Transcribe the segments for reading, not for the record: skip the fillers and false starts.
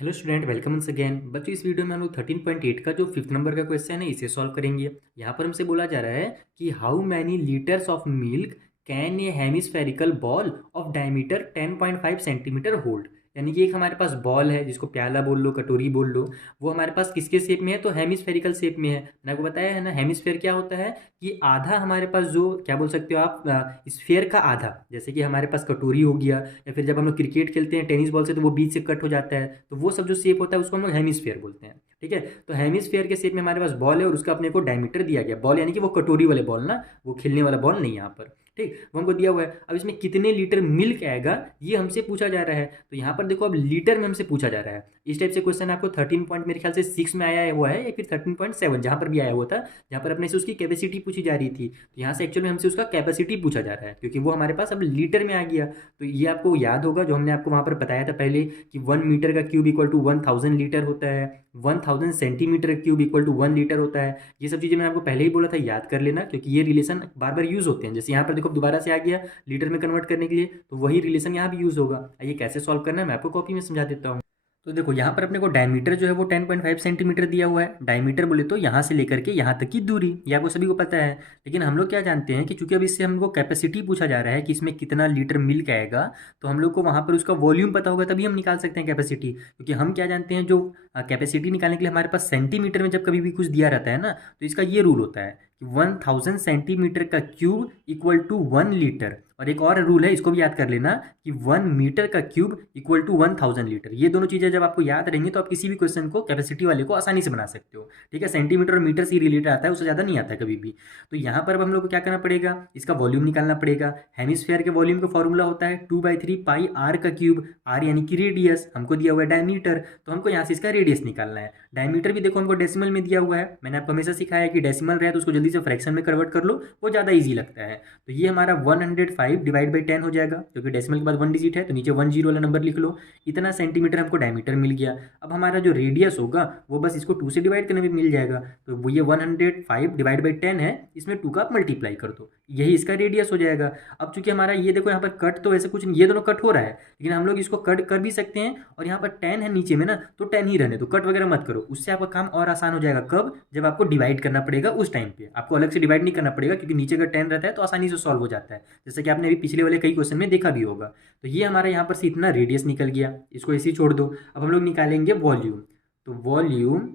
Hello student, welcome once again. बच्चों, इस video में हम लोग 13.8 का जो फिफ्थ नंबर का क्वेश्चन है इसे सॉल्व करेंगे। यहाँ पर हमसे बोला जा रहा है कि how many litres of milk can a hemispherical ball of diameter 10.5 centimetre hold. यानी कि एक हमारे पास बॉल है जिसको प्याला बोल लो, कटोरी बोल लो। वो हमारे पास किसके शेप में है? तो हेमिस्फेरिकल शेप में है। मैंने आपको बताया है ना, हेमिस्फेयर क्या होता है कि आधा हमारे पास जो क्या बोल सकते हो आप, स्फेयर का आधा। जैसे कि हमारे पास कटोरी हो गया, या फिर जब हम लोग क्रिकेट खेलते हैं टेनिस बॉल से तो वो बीच से कट हो जाता है, तो वो सब जो शेप होता है उसको हम लोग हेमिस्फेयर बोलते हैं। ठीक है, तो हेमिस्फेयर के शेप में हमारे पास बॉल है और उसका अपने को डायमीटर दिया गया। बॉल यानी कि वो कटोरी वाले बॉल ना, वो खेलने वाला बॉल नहीं यहाँ पर। ठीक, वो हमको दिया हुआ है। अब इसमें कितने लीटर मिल्क आएगा ये हमसे पूछा जा रहा है। तो यहाँ पर देखो, अब लीटर में हमसे पूछा जा रहा है। इस टाइप से क्वेश्चन आपको 13 पॉइंट मेरे ख्याल से 6 में आया हुआ है, या फिर 13.7 जहाँ पर भी आया हुआ था, जहाँ पर अपने से उसकी कैपेसिटी पूछी जा रही थी। तो यहाँ से एक्चुअल में हमसे उसका कैपेसिटी पूछा जा रहा है, क्योंकि वो हमारे पास अब लीटर में आ गया। तो ये आपको याद होगा जो हमने आपको वहाँ पर बताया था पहले, कि 1 मीटर का क्यूब इक्वल टू 1000 लीटर होता है, 1000 centimetre cube equal to 1 litre होता है। ये सब चीज़ें मैंने आपको पहले ही बोला था, याद कर लेना, क्योंकि ये रिलेशन बार बार यूज़ होते हैं। जैसे यहाँ पर देखो दोबारा से आ गया लीटर में कन्वर्ट करने के लिए, तो वही रिलेशन यहाँ भी यूज़ होगा। ये कैसे सॉल्व करना है मैं आपको कॉपी में समझा देता हूँ। तो देखो यहाँ पर अपने को डायमीटर जो है वो 10.5 सेंटीमीटर दिया हुआ है। डायमीटर बोले तो यहाँ से लेकर के यहाँ तक की दूरी, ये आपको सभी को पता है। लेकिन हम लोग क्या जानते हैं कि चूंकि अब इससे हमको कैपेसिटी पूछा जा रहा है कि इसमें कितना लीटर मिल्क आएगा, तो हम लोग को वहाँ पर उसका वॉल्यूम पता होगा तभी हम निकाल सकते हैं कैपेसिटी। क्योंकि हम क्या जानते हैं, जो कैपेसिटी निकालने के लिए हमारे पास सेंटीमीटर में जब कभी भी कुछ दिया रहता है ना, तो इसका ये रूल होता है कि 1000 सेंटीमीटर का क्यूब इक्वल टू 1 लीटर। और एक और रूल है, इसको भी याद कर लेना, कि 1 मीटर का क्यूब इक्वल टू 1000 लीटर। ये दोनों चीज़ें जब आपको याद रहेंगी तो आप किसी भी क्वेश्चन को कैपेसिटी वाले को आसानी से बना सकते हो। ठीक है, सेंटीमीटर और मीटर से रिलेटेड आता है, उससे ज़्यादा नहीं आता है कभी भी। तो यहाँ पर अब हम लोग को क्या करना पड़ेगा, इसका वॉल्यूम निकालना पड़ेगा। हेमिस्फेयर के वॉल्यूम का फॉर्मूला होता है 2/3 पाई आर का क्यूब। आर यानी कि रेडियस, हमको दिया हुआ है डायमीटर, तो हमको यहाँ से इसका रेडियस निकालना है। डायमीटर भी देखो हमको डेसिमल में दिया हुआ है। मैंने आपको हमेशा सिखाया है कि डेसिमल रहे तो उसको जल्दी से फ्रैक्शन में कन्वर्ट कर लो, वो ज़्यादा ईजी लगता है। तो ये हमारा 105 डिवाइड बाई 10 हो जाएगा, क्योंकि डेसिमल के बाद 1 डिजिट है तो नीचे 10 वाला नंबर लिख लो। इतना सेंटीमीटर हमको डायमीटर मिल गया। अब हमारा जो रेडियस होगा वो बस इसको 2 से डिवाइड करने में मिल जाएगा। तो वो ये 105 डिवाइड बाई 10 है, इसमें 2 का आप मल्टीप्लाई कर दो, यही इसका रेडियस हो जाएगा। अब चूंकि हमारा ये देखो यहाँ पर कट तो ऐसे कुछ नहीं, ये दोनों कट हो रहा है, लेकिन हम लोग इसको कट कर भी सकते हैं। और यहाँ पर 10 है नीचे में ना, तो 10 ही रहने दो, कट वगैरह मत करो। उससे आपका काम और आसान हो जाएगा। कब? जब आपको डिवाइड करना पड़ेगा, उस टाइम पे आपको अलग से डिवाइड नहीं करना पड़ेगा, क्योंकि नीचे अगर 10 रहता है तो आसानी से सॉल्व हो जाता है, जैसे कि आपने अभी पिछले वाले कई क्वेश्चन में देखा भी होगा। तो ये हमारा यहाँ पर से इतना रेडियस निकल गया, इसको ऐसे ही छोड़ दो। अब हम लोग निकालेंगे वॉल्यूम। तो वॉल्यूम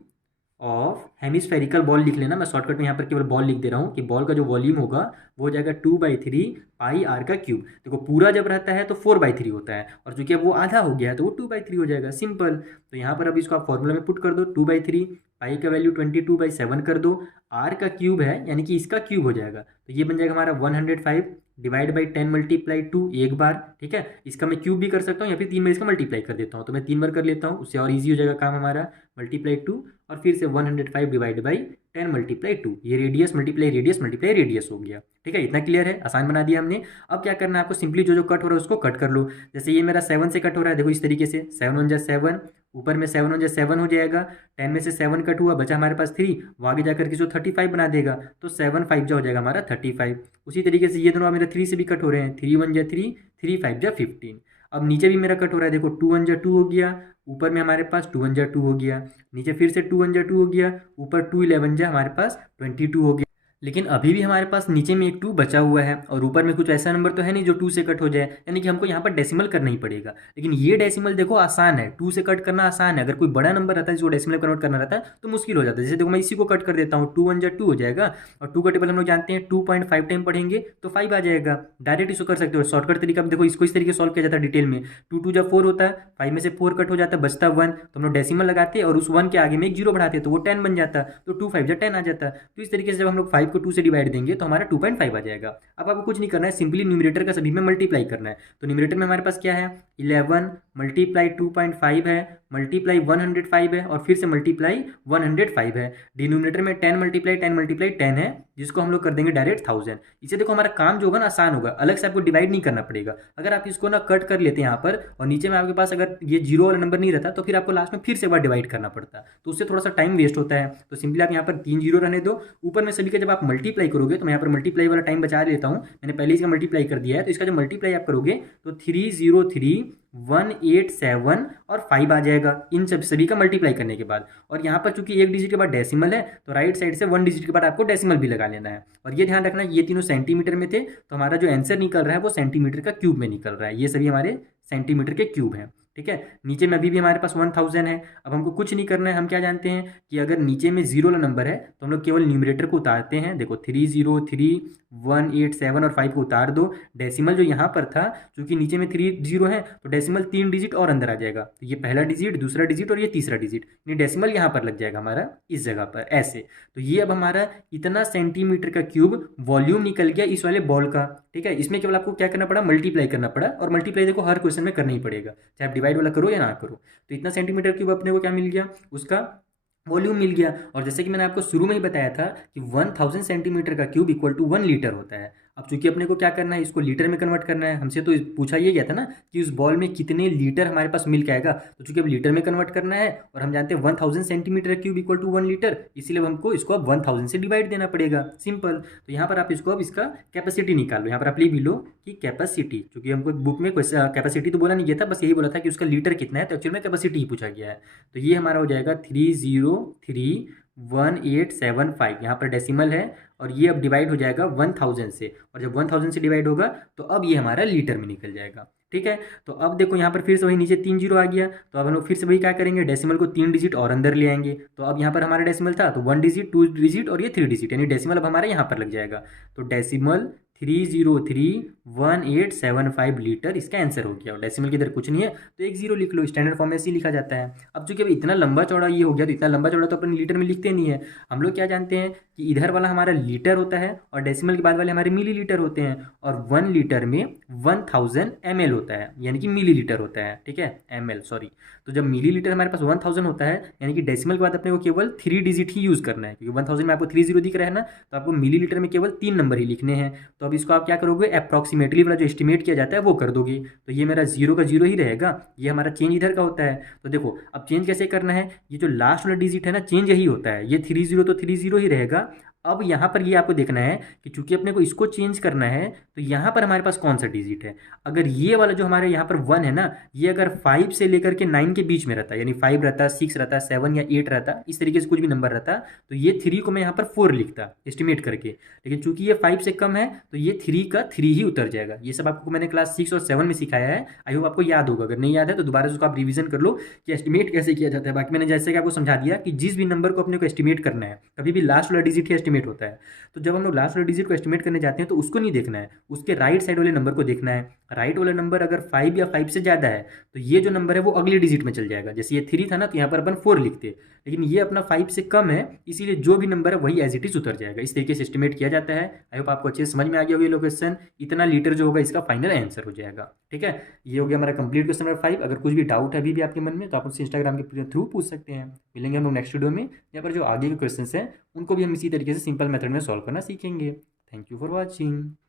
ऑफ हेमिस्फेरिकल बॉल लिख लेना, मैं शॉर्टकट में यहाँ पर केवल बॉल लिख दे रहा हूँ, कि बॉल का जो वॉल्यूम होगा वो हो जाएगा 2/3 पाई आर का क्यूब। देखो पूरा जब रहता है तो 4/3 होता है, और चूंकि अब वो आधा हो गया है तो वो 2/3 हो जाएगा, सिंपल। तो यहाँ पर अब इसको आप फॉर्मूला में पुट कर दो, 2/3, पाई का वैल्यू 22/7 कर दो, आर का क्यूब है यानी कि इसका क्यूब हो जाएगा। तो ये बन जाएगा हमारा 105 डिवाइड बाई 10 मल्टीप्लाई 2 एक बार। ठीक है, इसका मैं क्यूब भी कर सकता हूँ या फिर 3 बार इसका मल्टीप्लाई कर देता हूँ, तो मैं 3 बार कर लेता हूँ, उससे और ईजी हो जाएगा काम हमारा। मल्टीप्लाई 2 और फिर से 105 डिवाइड बाई 10 मल्टीप्लाई 2, ये radius multiply radius multiply radius हो गया। ठीक है, इतना क्लियर है, आसान बना दिया हमने। अब क्या करना है आपको, सिंपली जो जो कट हो रहा है उसको कट कर लो। जैसे ये मेरा 7 से कट हो रहा है, देखो इस तरीके से, 7 1 जा 7, ऊपर में 7 1 जा 7 हो जाएगा, 10 में से 7 कट हुआ, बचा हमारे पास 3, वो आगे जाकर के जो 35 बना देगा, तो 7 5 जा हो जाएगा हमारा 35। उसी तरीके से ये दोनों मेरे 3 से भी कट हो रहे हैं, 3 1 जा 3, 3 5 जा 15। अब नीचे भी मेरा कट हो रहा है, देखो 2 1 जा 2 हो गया, ऊपर में हमारे पास 2 1 जा 2 हो गया, नीचे फिर से 2 1 जा 2 हो गया, ऊपर 2 11 जा हमारे पास 22 हो गया। लेकिन अभी भी हमारे पास नीचे में एक 2 बचा हुआ है, और ऊपर में कुछ ऐसा नंबर तो है नहीं जो 2 से कट हो जाए, यानी कि हमको यहाँ पर डेसिमल करना ही पड़ेगा। लेकिन ये डेसिमल देखो आसान है, 2 से कट करना आसान है। अगर कोई बड़ा नंबर रहता है जिसको डेसिमल कन्वर्ट करना रहता है तो मुश्किल हो जाता है। जैसे देखो मैं इसी को कट कर देता हूँ, 2 1 जा 2 हो जाएगा, और 2 का टेबल हम लोग जानते हैं 2.5 टाइम पढ़ेंगे तो 5 आ जाएगा। डायरेक्ट इसको कर सकते हो, शॉर्टकट तरीका देखो, इसको इस तरीके सॉल्व किया जाता है डिटेल में। 2 2 जा 4 होता है, 5 में से 4 कट हो जाता है, बचता 1, तो हम लोग डेसिमल लगाते हैं और उस 1 के आगे में एक 0 बढ़ाते हैं तो वो 10 बन जाता है, तो 2 5 जा 10 आ जाता है। तो इस तरीके से जब हम लोग 5 को 2 से डिवाइड देंगे तो हमारा 2.5 आ जाएगा। अब आपको कुछ नहीं करना है, सिंपली न्यूमरेटर का सभी में मल्टीप्लाई करना है। तो न्यूमरेटर में हमारे पास क्या है, 11 मल्टीप्लाई 2.5 है, मल्टीप्लाई 105 है, और फिर से मल्टीप्लाई 105 है। डिनोमिनेटर में 10 मल्टीप्लाई 10 मल्टीप्लाई 10 है, जिसको हम लोग कर देंगे डायरेक्ट 1000। इसे देखो हमारा काम जो होगा ना आसान होगा, अलग से आपको डिवाइड नहीं करना पड़ेगा। अगर आप इसको ना कट कर लेते हैं यहाँ पर, और नीचे में आपके पास अगर ये 0 वाला नंबर नहीं रहता तो फिर आपको लास्ट में फिर से एक बार डिवाइड करना पड़ता, तो उससे थोड़ा सा टाइम वेस्ट होता है। तो सिंपली आप यहाँ पर 3 0 रहने दो, ऊपर में सभी का जब आप मल्टीप्लाई करोगे, तो मैं यहाँ पर मल्टीप्लाई वाला टाइम बचा लेता हूँ, मैंने पहले इसका मल्टीप्लाई कर दिया है। तो इसका जो मल्टीप्लाई आप करोगे तो 303 187 और 5 आ जाएगा इन सभी का मल्टीप्लाई करने के बाद। और यहाँ पर चूंकि एक डिजिट के बाद डेसिमल है तो राइट साइड से 1 डिजिट के बाद आपको डेसिमल भी लगा लेना है। और ये ध्यान रखना ये तीनों सेंटीमीटर में थे, तो हमारा जो आंसर निकल रहा है वो सेंटीमीटर का क्यूब में निकल रहा है। ये सभी हमारे सेंटीमीटर के क्यूब हैं। ठीक है, नीचे में अभी भी हमारे पास 1000 है। अब हमको कुछ नहीं करना है, हम क्या जानते हैं कि अगर नीचे में जीरो वाला नंबर है तो हम लोग केवल न्यूमरेटर को उतारते हैं। देखो 303, 187 और 5 को उतार दो। डेसिमल जो यहाँ पर था, चूंकि नीचे में 3 जीरो है तो डेसिमल 3 डिजिट और अंदर आ जाएगा। तो ये पहला डिजिट, दूसरा डिजिट और ये तीसरा डिजिट, यानी डेसिमल यहाँ पर लग जाएगा हमारा इस जगह पर ऐसे। तो ये अब हमारा इतना सेंटीमीटर का क्यूब वॉल्यूम निकल गया इस वाले बॉल का। ठीक है, इसमें केवल आपको क्या करना पड़ा, मल्टीप्लाई करना पड़ा। और मल्टीप्लाई देखो हर क्वेश्चन में करना ही पड़ेगा, चाहे आप डिवाइड वाला करो या ना करो। तो इतना सेंटीमीटर क्यूब अपने को क्या मिल गया, उसका वॉल्यूम मिल गया। और जैसे कि मैंने आपको शुरू में ही बताया था कि 1000 सेंटीमीटर का क्यूब इक्वल टू 1 लीटर होता है। अब चूंकि अपने को क्या करना है, इसको लीटर में कन्वर्ट करना है। हमसे तो पूछा ये गया था ना कि उस बॉल में कितने लीटर हमारे पास मिल्क आएगा, तो चूंकि अब लीटर में कन्वर्ट करना है और हम जानते हैं 1000 centimetre cube equal to 1 litre, इसीलिए हमको इसको अब 1000 से डिवाइड देना पड़ेगा, सिंपल। तो यहाँ पर आप इसको अब इसका कैपेसिटी निकाल लो। यहाँ पर आप लिख भी लो कि कैपेसिटी, क्योंकि हमको बुक में कैपेसिटी तो बोला नहीं गया था, बस यही बोला था कि उसका लीटर कितना है, तो एक्चुअल में कैपेसिटी ही पूछा गया है। तो ये हमारा हो जाएगा 3031875। यहाँ पर डेसिमल है और ये अब डिवाइड हो जाएगा 1000 से, और जब 1000 से डिवाइड होगा तो अब ये हमारा लीटर में निकल जाएगा। ठीक है, तो अब देखो यहाँ पर फिर से वही नीचे 3 जीरो आ गया, तो अब हम लोग फिर से वही क्या करेंगे, डेसिमल को 3 डिजिट और अंदर ले आएंगे। तो अब यहाँ पर हमारा डेसिमल था तो 1 डिजिट, 2 डिजिट और ये 3 डिजिट, यानी डेसिमल अब हमारे यहाँ पर लग जाएगा। तो डेसिमल 3031875 लीटर इसका आंसर हो गया। और डेसिमल की इधर कुछ नहीं है तो एक जीरो लिख लो, स्टैंडर्ड फॉर्म में ऐसे ही लिखा जाता है। अब चूंकि अब इतना लंबा चौड़ा ये हो गया, तो इतना लंबा चौड़ा तो अपन लीटर में लिखते नहीं है। हम लोग क्या जानते हैं कि इधर वाला हमारा लीटर होता है और डेसिमल के बाद वाले हमारे मिली लीटर होते हैं। और 1 लीटर में 1000 ml होता है, यानी कि मिली लीटर होता है। ठीक है, ml सॉरी। तो जब मिली लीटर हमारे पास 1000 होता है, यानी कि डेसिमल के बाद अपने को केवल 3 डिजिट ही यूज़ करना है, क्योंकि 1000 में आपको 3 जीरो दिख रहा है ना, तो आपको मिली लीटर में केवल 3 नंबर ही लिखने हैं। तो अब इसको आप क्या करोगे, अप्रॉक्सीमेटली वाला जो एस्टिमेट किया जाता है वो कर दोगे। तो ये मेरा जीरो का जीरो ही रहेगा, ये हमारा चेंज इधर का होता है। तो देखो अब चेंज कैसे करना है, ये जो लास्ट वाला डिजिट है ना, चेंज यही होता है। ये 3 जीरो तो 3 जीरो ही रहेगा। अब यहाँ पर ये आपको देखना है कि चूंकि अपने को इसको चेंज करना है, तो यहाँ पर हमारे पास कौन सा डिजिट है। अगर ये वाला जो हमारे यहाँ पर 1 है ना, ये अगर 5 से लेकर के 9 के बीच में रहता है, यानी 5 रहता, 6 रहता, 7 या 8 रहता, इस तरीके से कुछ भी नंबर रहता, तो ये 3 को मैं यहाँ पर 4 लिखता एस्टिमेट करके। लेकिन चूंकि ये 5 से कम है तो ये 3 का 3 ही उतर जाएगा। ये सब आपको मैंने क्लास 6 और 7 में सिखाया है, आई होप आपको याद होगा। अगर नहीं याद है तो दोबारा से उसको आप रिवीजन कर लो कि एस्टिमेट कैसे किया जाता है। बाकी मैंने जैसे कि आपको समझा दिया कि जिस भी नंबर को अपने को एस्टिमेट करना है, कभी भी लास्ट वाला डिजिट ही एस्टिमेट होता है। तो जब हम लोग लास्ट वाले डिजिट को एस्टिमेट करने जाते हैं तो उसको नहीं देखना है, उसके राइट साइड वाले नंबर को देखना है। राइट वाला नंबर अगर 5 या 5 से ज़्यादा है तो ये जो नंबर है वो अगले डिजिट में चल जाएगा। जैसे ये 3 था ना, तो यहाँ पर अपन 4 लिखते, लेकिन ये अपना 5 से कम है, इसीलिए जो भी नंबर है वही एज इट इज उतर जाएगा। इस तरीके से एस्टिमेट किया जाता है। आई होप आपको अच्छे से समझ में आ गया होगा ये लोकेशन। इतना लीटर जो होगा इसका फाइनल आंसर हो जाएगा। ठीक है, ये हो गया हमारा कंप्लीट क्वेश्चन नंबर 5। अगर कुछ भी डाउट है अभी भी आपके मन में तो आप मुझसे इंस्टाग्राम के थ्रू पूछ सकते हैं। मिलेंगे हम लोग नेक्स्ट वीडियो में, यहाँ पर जो आगे के क्वेश्चन हैं उनको भी हम इसी तरीके से सिंपल मेथड में सॉल्व करना सीखेंगे। Thank you for watching.